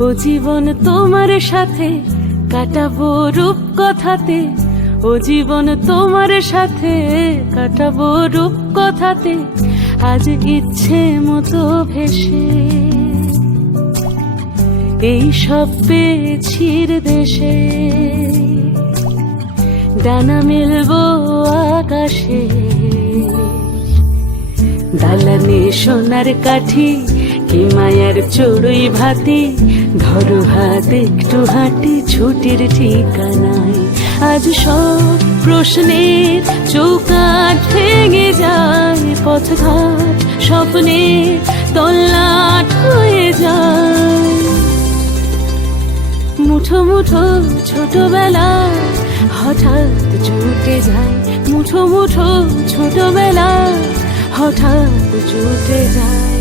ও জীবন তোমার সাথে কাটাবো রূপ কথাতে ও জীবন তোমার সাথে কাটাবো রূপ কথাতে আজ ইচ্ছে মতো ভেসে এই সব পেয়েছির দেশে। ডানা মেলবো আকাশে। দালানে সোনার কাঠি মায়ার চড়ুই ভাতি, ধরো হাত একটু হাঁটি, ছুটির ঠিকানায়। আজ সব প্রশ্নের চৌকাট ভেঙে যায়, পথঘাট স্বপ্নে তল্লাট হয়ে যায়। মুঠো মুঠো ছোটবেলা হঠাৎ জুটে যায়, মুঠো মুঠো ছোটবেলা হঠাৎ জুটে যায়।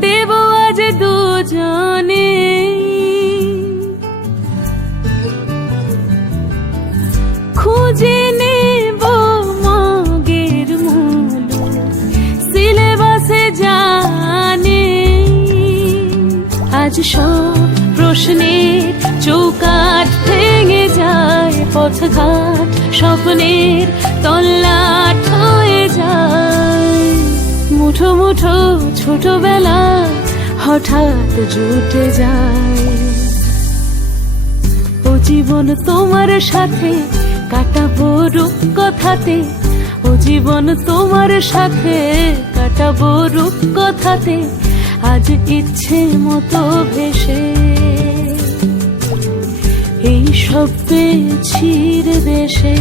দেব আজ দুজনে। খুঁজে নেব মগের মূল, সিলেবাসে জানে। আজ সব প্রশ্নের চৌকাট ভেঙে যায় পথঘাট, স্বপ্নের তল্লাট হয়ে যায়। মুঠো ছোটবেলা, হঠাৎ জুটে যায়। ও জীবন তোমার সাথে, কাটাবো রূপ কথাতে। ও জীবন তোমার সাথে, কাটাবো রূপ কথাতে। আজ ইচ্ছে মতো ভেসে। এই সব পেয়েছির দেশে।